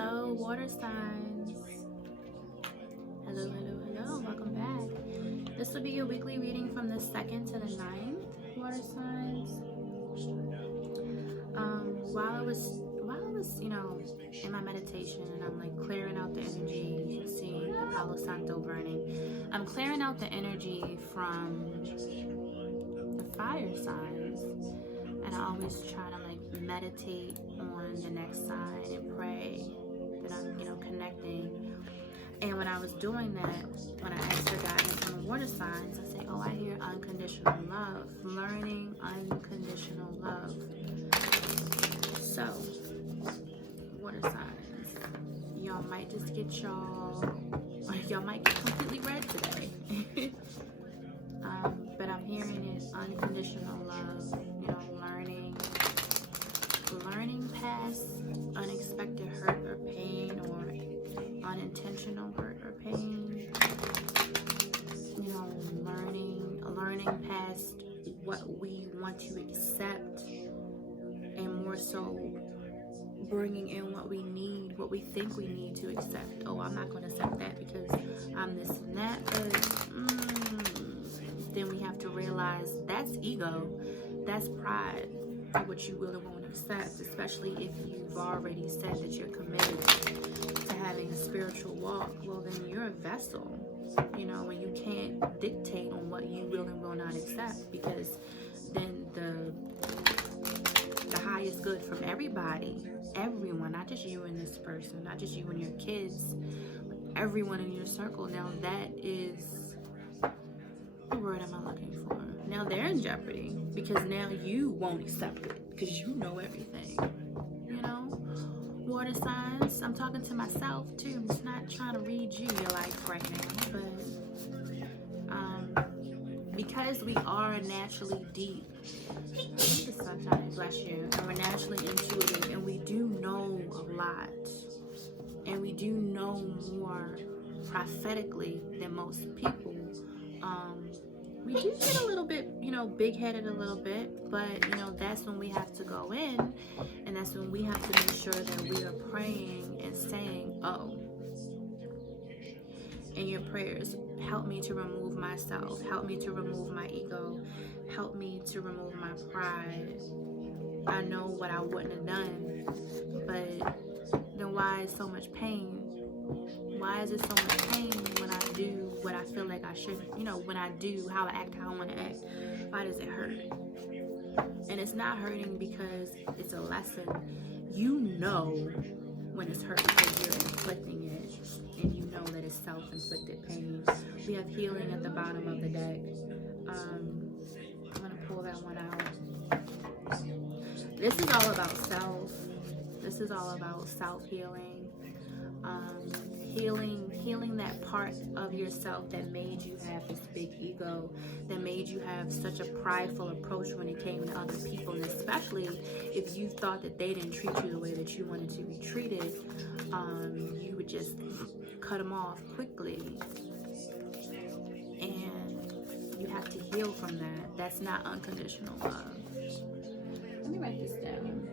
Hello, water signs. Hello, hello, hello. Welcome back. This will be your weekly reading from the 2nd to the 9th, water signs. While I was, in my meditation and I'm like clearing out the energy, you can see the Palo Santo burning. I'm clearing out the energy from the fire signs, and I always try to like meditate on the next sign and pray that I'm, connecting. And when I was doing that, when I asked for guidance from the water signs, I say, oh, I hear unconditional love, learning unconditional love. So, water signs, y'all might just get y'all might get completely red today. But I'm hearing it unconditional love, learning past unexpected hurt or pain or unintentional hurt or pain, learning past what we want to accept, and more so bringing in what we need, what we think we need to accept. Oh, I'm not going to accept that because I'm this and that, but then we have to realize that's ego, that's pride, what you will and won't accept, especially if you've already said that you're committed to having a spiritual walk. Well, then you're a vessel, and you can't dictate on what you will and will not accept, because then the highest good from everyone, not just you and this person, not just you and your kids, but everyone in your circle, now that is, what word am I looking for? Now they're in jeopardy because now you won't accept it because you know everything. Water signs, I'm talking to myself too. I'm just not trying to read you your life right now, but because we are naturally deep, the sunshine, bless you, and we're naturally intuitive, and we do know a lot, and we do know more prophetically than most people. We do get a little bit, big-headed a little bit, but, that's when we have to go in, and that's when we have to make sure that we are praying and saying, oh, in your prayers, help me to remove myself, help me to remove my ego, help me to remove my pride. I know what I wouldn't have done, but then why is so much pain? Why is it so much pain when I do what I feel like I should, when I do how I act, how I want to act? Why does it hurt? And it's not hurting because it's a lesson. When it's hurt because you're inflicting it, and you know that it's self-inflicted pain. We have healing at the bottom of the deck. I'm going to pull that one out. This is all about self. This is all about self-healing. Healing that part of yourself that made you have this big ego, that made you have such a prideful approach when it came to other people, and especially if you thought that they didn't treat you the way that you wanted to be treated, you would just cut them off quickly, and you have to heal from that. That's not unconditional love. Let me write this down.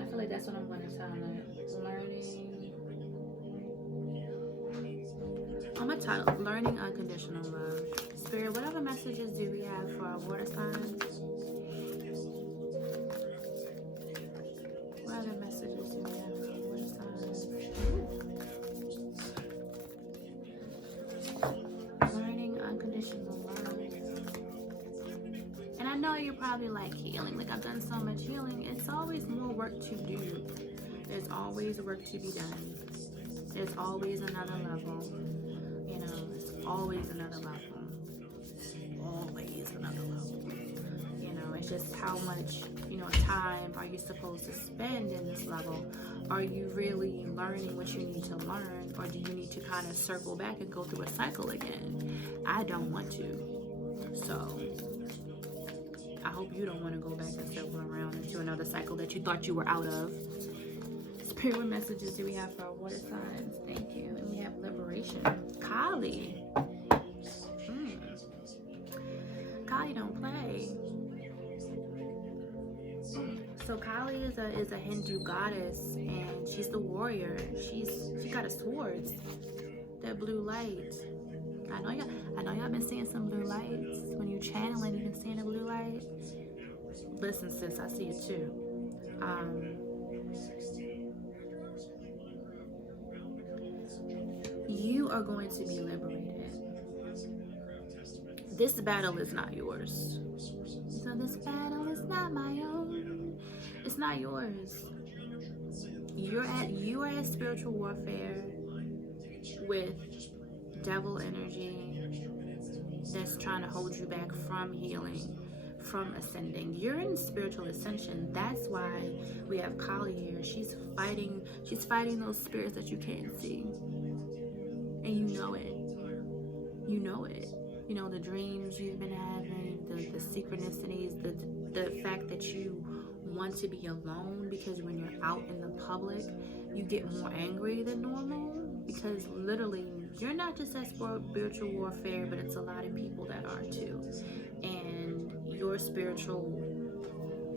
I feel like that's what I'm going to tell them. Learning unconditional love. Spirit, what other messages do we have for our water signs? What other messages do we have for our water signs? Learning unconditional love. And I know you're probably like, healing, like I've done so much healing. It's always more work to do. There's always work to be done. There's always another level. Always another level. Always another level. It's just how much, time are you supposed to spend in this level? Are you really learning what you need to learn? Or do you need to kind of circle back and go through a cycle again? I don't want to. So, I hope you don't want to go back and circle around into another cycle that you thought you were out of. Spirit, what messages do we have for our water signs? Thank you. And we have liberation. Kali. Kali don't play. So Kali is a Hindu goddess, and she's the warrior. She got a swords, that blue light. I know y'all been seeing some blue lights. When you channeling, you been seeing the blue light. Listen, sis, I see it too. You are going to be liberated. This battle is not yours. So this battle is not my own. It's not yours. You are at spiritual warfare with devil energy that's trying to hold you back from healing, from ascending. You're in spiritual ascension. That's why we have Kali here. She's fighting those spirits that you can't see. And you know it. You know it. You know, the dreams you've been having, the synchronicities, the fact that you want to be alone, because when you're out in the public, you get more angry than normal, because literally you're not just at spiritual warfare, but it's a lot of people that are too. And your spiritual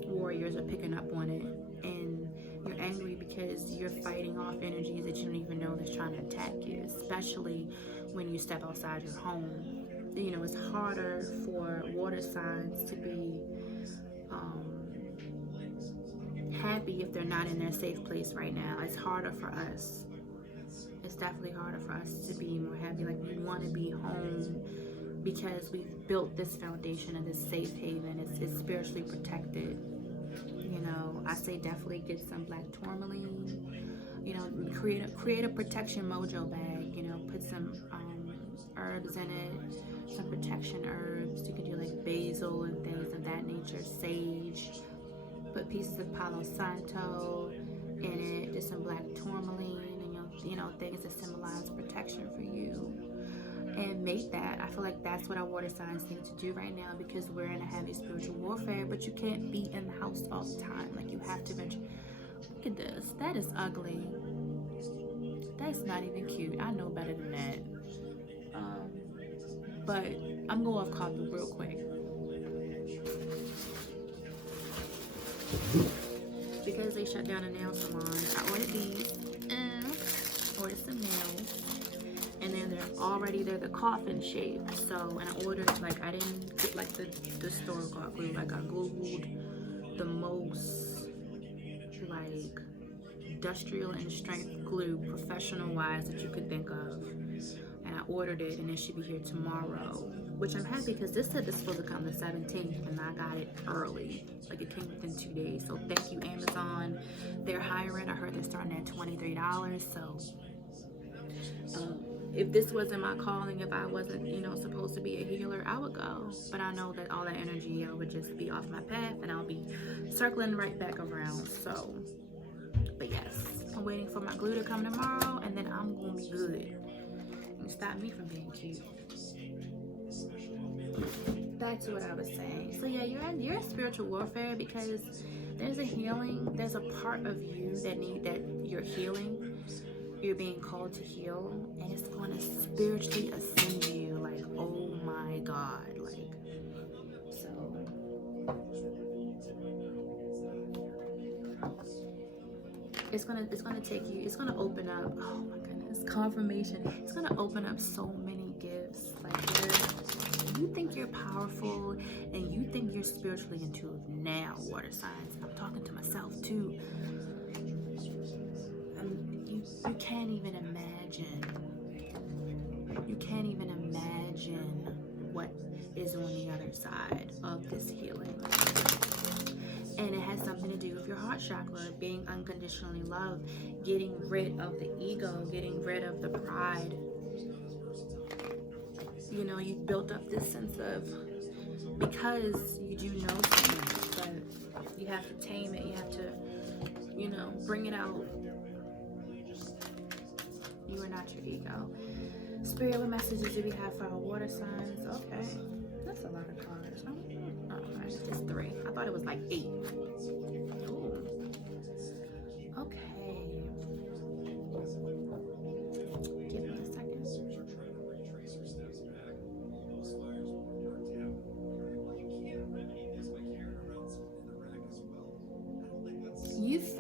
warriors are picking up on it, and you're angry because you're fighting off energies that you don't even know that's trying to attack you, especially when you step outside your home. You know, it's harder for water signs to be happy if they're not in their safe place right now. It's harder for us. It's definitely harder for us to be more happy. Like, we want to be home because we've built this foundation of this safe haven. It's spiritually protected. You know, I say definitely get some black tourmaline. You know, create a protection mojo bag. You know, put some herbs in it, some protection herbs. You can do like basil and things of that nature, sage. Put pieces of Palo Santo in it, just some black tourmaline, and you know, things that symbolize protection for you. And make that. I feel like that's what our water signs need to do right now, because we're in a heavy spiritual warfare, but you can't be in the house all the time. Like, you have to venture. Look at this. That is ugly. That's not even cute. I know better than that. But I'm going off copy real quick, because they shut down a nail salon. I ordered these, ordered some nails, and then they're the coffin shape. So, and I ordered, like, I didn't get like the store got glue. Like, I googled the most like industrial and strength glue, professional wise, that you could think of. And I ordered it, and it should be here tomorrow, which I'm happy, because this said this was supposed to come the 17th, and I got it early. Like, it came within 2 days. So thank you, Amazon. They're hiring. I heard they're starting at $23. So if this wasn't my calling, if I wasn't, you know, supposed to be a healer, I would go. But I know that all that energy would just be off my path, and I'll be circling right back around. So, but yes, I'm waiting for my glue to come tomorrow, and then I'm gonna be good. Stop me from being cute. Back to what I was saying. So yeah, you're in spiritual warfare, because there's a healing. There's a part of you that you're healing. You're being called to heal, and it's going to spiritually ascend you. Like, oh my God, like, so. It's gonna take you. It's gonna open up. Oh my goodness, confirmation. It's gonna open up so many gifts. Like, you think you're powerful, and you think you're spiritually in tune now, water signs. I'm talking to myself too. You can't even imagine. You can't even imagine what is on the other side of this healing. And it has something to do with your heart chakra, being unconditionally loved, getting rid of the ego, getting rid of the pride. You know, you built up this sense of, because you do know things, but you have to tame it. You have to, you know, bring it out. You are not your ego. Spirit, what messages do we have for our water signs? Okay, that's a lot of cards. Alright, just 3. I thought it was like 8. Ooh. Okay. Give me a second.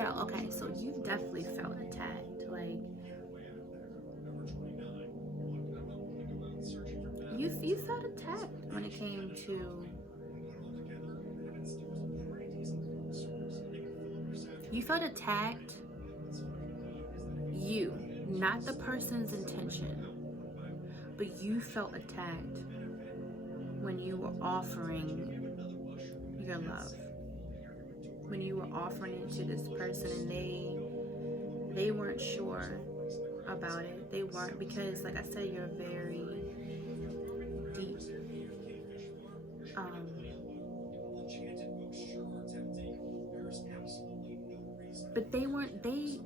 felt, okay, so you've definitely felt attacked. Like, you felt attacked when it came to, you felt attacked, you, not the person's intention, but you felt attacked when you were offering your love, when you were offering it to this person, and they weren't sure about it. They weren't, because like I said, you're very deep. But they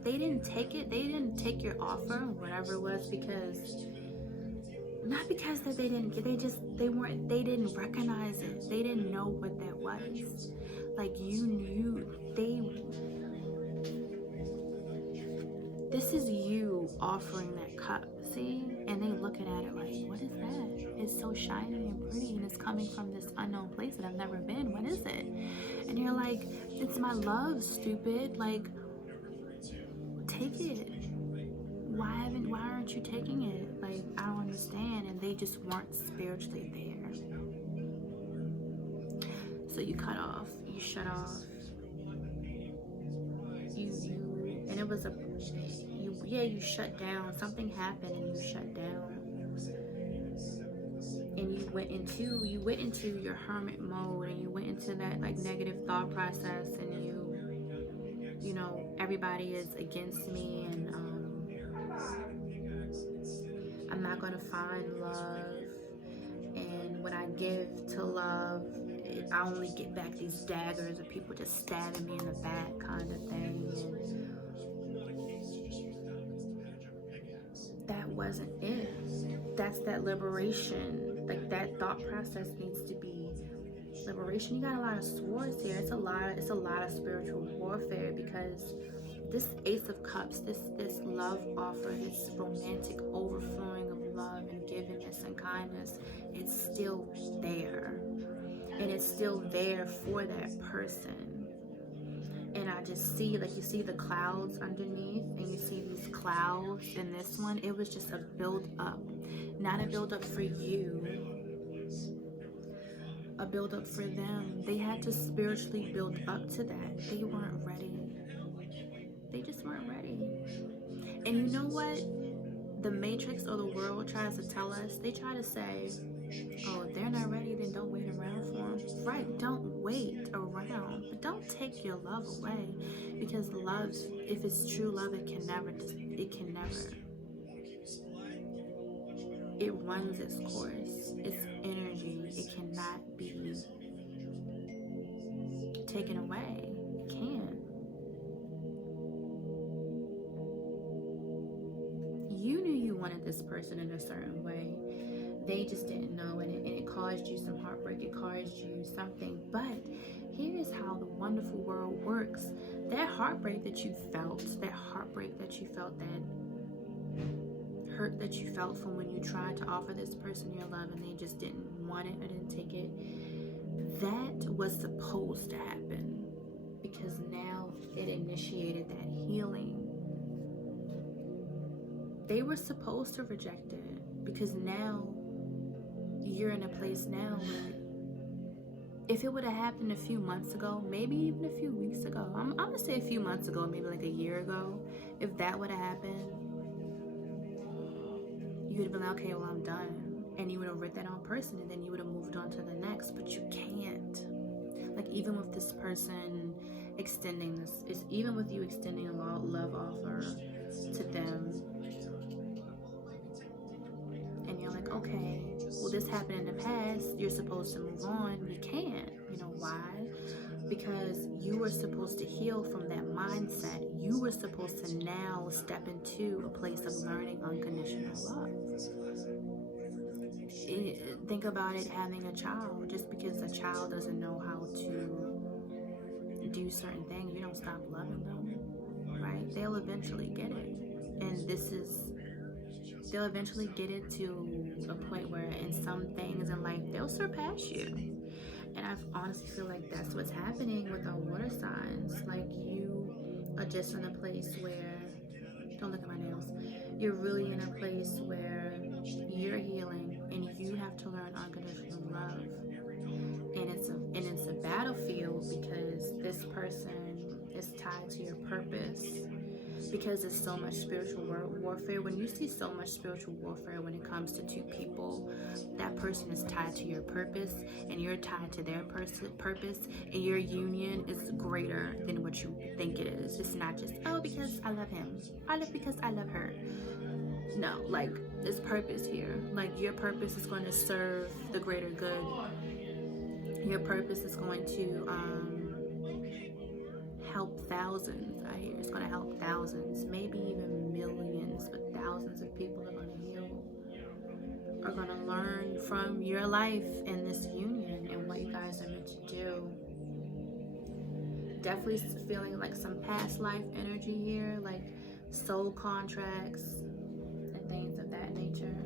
didn't take it. They didn't take your offer, whatever it was, because not because that they didn't. They didn't recognize it. They didn't know what that was. Like, this is you offering that cup, see? And they looking at it like, what is that? It's so shiny and pretty, and it's coming from this unknown place that I've never been. What is it? And you're like, it's my love, stupid. Like, take it. Why aren't you taking it? Like, I don't understand. And they just weren't spiritually there. So you cut off, you shut off. And it was you shut down. Something happened and you shut down. And you went into your hermit mode, and you went into that like negative thought process, and you know, everybody is against me, and I'm not gonna find love, and when I give to love, I only get back these daggers of people just stabbing me in the back, kind of thing. And that wasn't it. That's that liberation. Like, that thought process needs to be liberation. You got a lot of swords here. It's a lot of spiritual warfare, because this Ace of Cups, this love offer, this romantic overflowing of love and givingness and kindness, it's still there. And it's still there for that person. And I just see, like, you see the clouds underneath, and you see these clouds in this one. It was just a build up, not a build up for you, a build up for them. They had to spiritually build up to that. They weren't ready. They just weren't ready. And you know what the matrix or the world tries to tell us? They try to say, oh, if they're not ready, then don't wait around for them. Right, don't wait around, but don't take your love away, because love, if it's true love, it runs its course. It's energy. It cannot be taken away. It can't. You knew you wanted this person in a certain way. They just didn't know, and it caused you some heartbreak. It caused you something. But here is how the wonderful world works. That heartbreak that you felt, that hurt that you felt from when you tried to offer this person your love and they just didn't want it or didn't take it, that was supposed to happen, because now it initiated that healing. They were supposed to reject it, because now you're in a place now where, if it would have happened a few months ago, maybe even a few weeks ago, I'm gonna say a few months ago, maybe like a year ago, if that would have happened, you would have been like, okay, well, I'm done. And you would have read that on person, and then you would have moved on to the next. But you can't. Like, even with this person extending this, even with you extending a love offer to them, and you're like, okay, well, this happened in the past, you're supposed to move on. You can't. You know why? Because you were supposed to heal from that mindset. You were supposed to now step into a place of learning unconditional love. Think about it, having a child. Just because a child doesn't know how to do certain things, you don't stop loving them, right? They'll eventually get it. And they'll eventually get it to a point where in some things in life, they'll surpass you. And I honestly feel like that's what's happening with our water signs. Like, are just in a place where, don't look at my nails, you're really in a place where you're healing and you have to learn unconditional love. And it's a battlefield because this person is tied to your purpose, because there's so much spiritual warfare. When you see so much spiritual warfare when it comes to two people, that person is tied to your purpose and you're tied to their purpose, and your union is greater than what you think it is. It's not just, oh, because I love him, I love because I love her. No, like, there's purpose here. Like, your purpose is going to serve the greater good. Your purpose is going to help thousands. I hear it's going to help thousands, maybe even millions, but thousands of people are going to heal, are going to learn from your life and this union and what you guys are meant to do. Definitely feeling like some past life energy here, like soul contracts and things of that nature.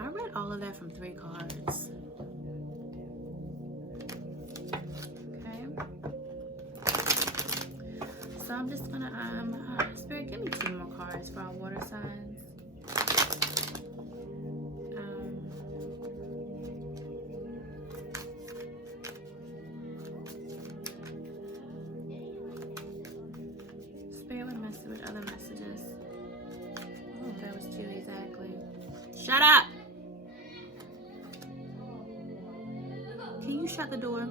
I read all of that from 3 cards. So I'm just gonna, Spirit, give me 2 more cards for our water signs. Spirit would mess with other messages. Oh, that was 2 exactly. Shut up! Can you shut the door?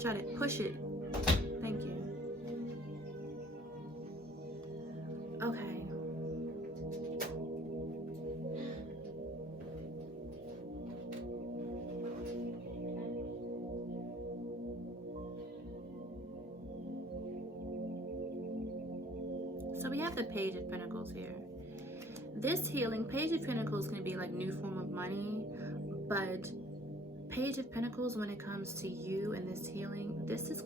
Shut it. Push it. Thank you. Okay. So we have the Page of Pentacles here. This healing, Page of Pentacles can be like new form of money, but Page of Pentacles, when it comes to you and this healing, this is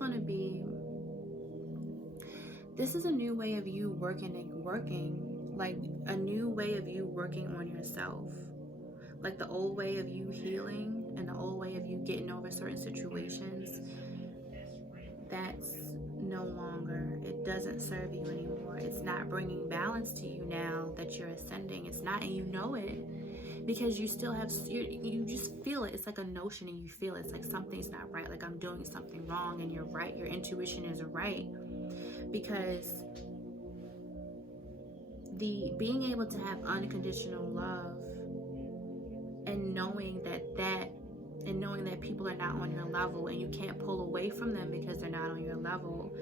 a new way of you working, like a new way of you working on yourself. Like the old way of you healing and the old way of you getting over certain situations, that's no longer, it doesn't serve you anymore. It's not bringing balance to you now that you're ascending. It's not, and you know it. Because you still have, you just feel it. It's like a notion and you feel it. It's like something's not right. Like I'm doing something wrong, and you're right. Your intuition is right. Because the being able to have unconditional love and knowing that people are not on your level and you can't pull away from them because they're not on your level,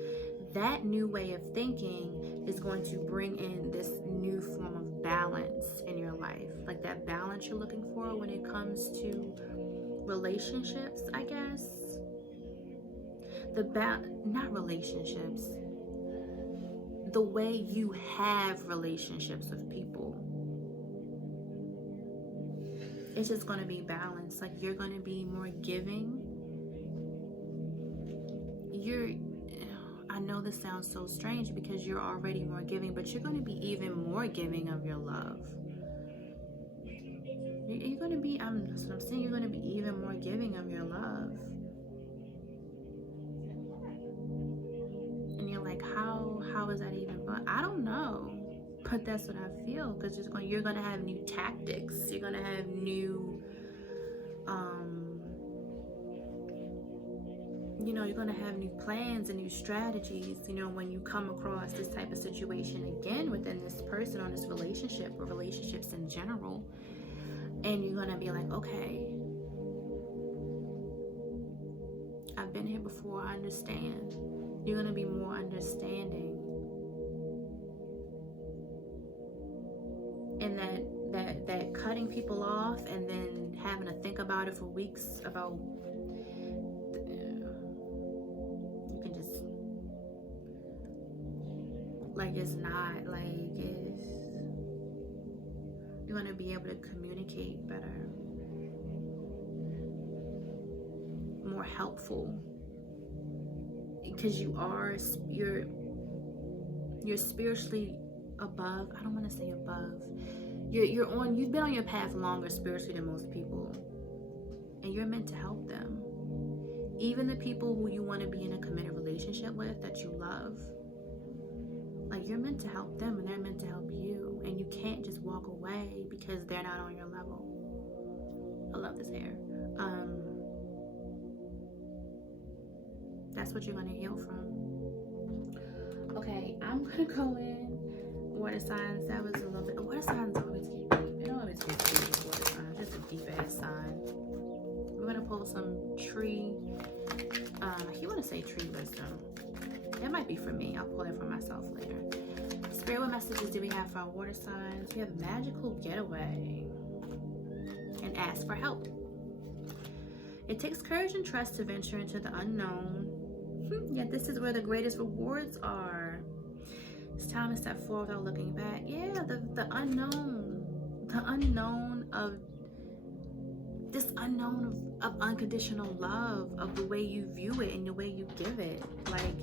that new way of thinking is going to bring in this new form of balance in your life. Like that balance you're looking for when it comes to relationships, I guess. Not relationships. The way you have relationships with people. It's just going to be balanced. Like you're going to be more giving. I know this sounds so strange because you're already more giving, but you're going to be even more giving of your love. You're going to be, that's what I'm saying, you're going to be even more giving of your love. And you're like, how is that even fun? I don't know, but that's what I feel, because you're going to have new tactics. You're going to have new, you're going to have new plans and new strategies, when you come across this type of situation again within this person or this relationship or relationships in general. And you're going to be like, okay, I've been here before, I understand. You're going to be more understanding. And that cutting people off and then having to think about it for weeks about, you can just, like, it's not, like, it's, you're going to be able to communicate better, more helpful, because you're spiritually above. I don't want to say above. You've been on your path longer spiritually than most people, and you're meant to help them. even the people who you want to be in a committed relationship with, that you love, like, you're meant to help them and they're meant to help you, and you can't just walk away because they're not on your level. I love this hair. That's what you're going to heal from. Okay, I'm going to go in water signs. That was a little bit, water signs always get deep. It always gets deep with water signs. Just a deep ass sign. We're going to pull some tree, you want to say tree wisdom. That might be for me. I'll pull it for myself later. Spirit, what messages do we have for our water signs? We have magical getaway and ask for help. It takes courage and trust to venture into the unknown. Yet this is where the greatest rewards are. It's time to step forward without looking back. Yeah, the unknown. The unknown of this unknown of unconditional love, of the way you view it and the way you give it. Like,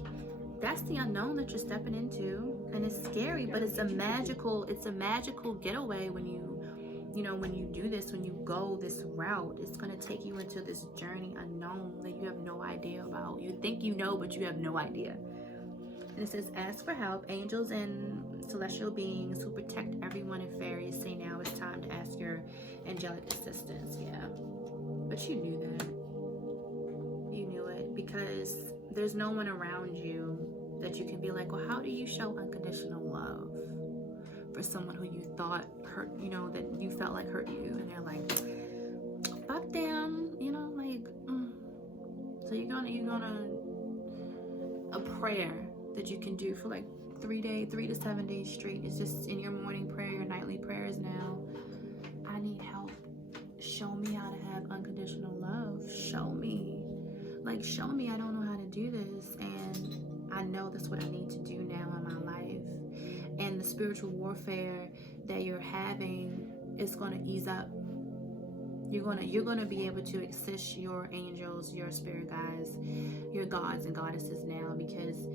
that's the unknown that you're stepping into. And it's scary, but it's a magical getaway when you do this, when you go this route. It's going to take you into this journey unknown that you have no idea about. You think you know, but you have no idea. And it says, ask for help. Angels and celestial beings who protect everyone and fairies say now it's time to ask your angelic assistance. Yeah. But you knew that. You knew it, because there's no one around you that you can be like, well, how do you show unconditional love for someone who you thought hurt, that you felt like hurt you, and they're like, fuck them, So you're gonna a prayer that you can do for like 3 to 7 days straight. It's just in your morning prayer, your nightly prayers now. I need help. Show me how to have unconditional love. Show me. Show me I don't know how to do this, and I know that's what I need to do now in my life. And the spiritual warfare that you're having is going to ease up. You're gonna be able to assist your angels, your spirit guides, your gods and goddesses now, because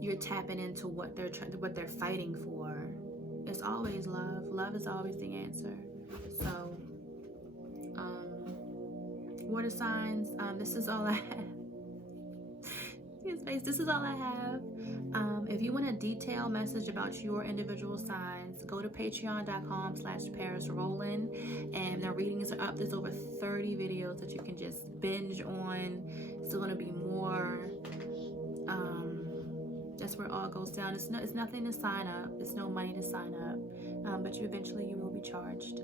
you're tapping into what they're fighting for. It's always love. Love is always the answer. So, water signs. This is all I have. This is all I have. If you want a detailed message about your individual signs, go to patreon.com/ParisRollin, and the readings are up. There's over 30 videos that you can just binge on. Still going to be more. That's where it all goes down. It's nothing to sign up. It's no money to sign up, but you will be charged.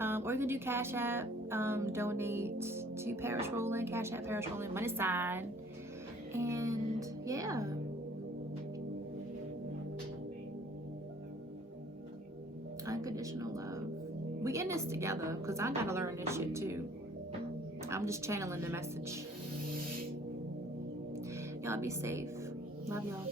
Or you can do Cash App, donate to Paris Rollin, Cash App Paris Rollin, money sign. And yeah, unconditional love. We in this together, because I gotta learn this shit too. I'm just channeling the message. Y'all be safe. Love y'all.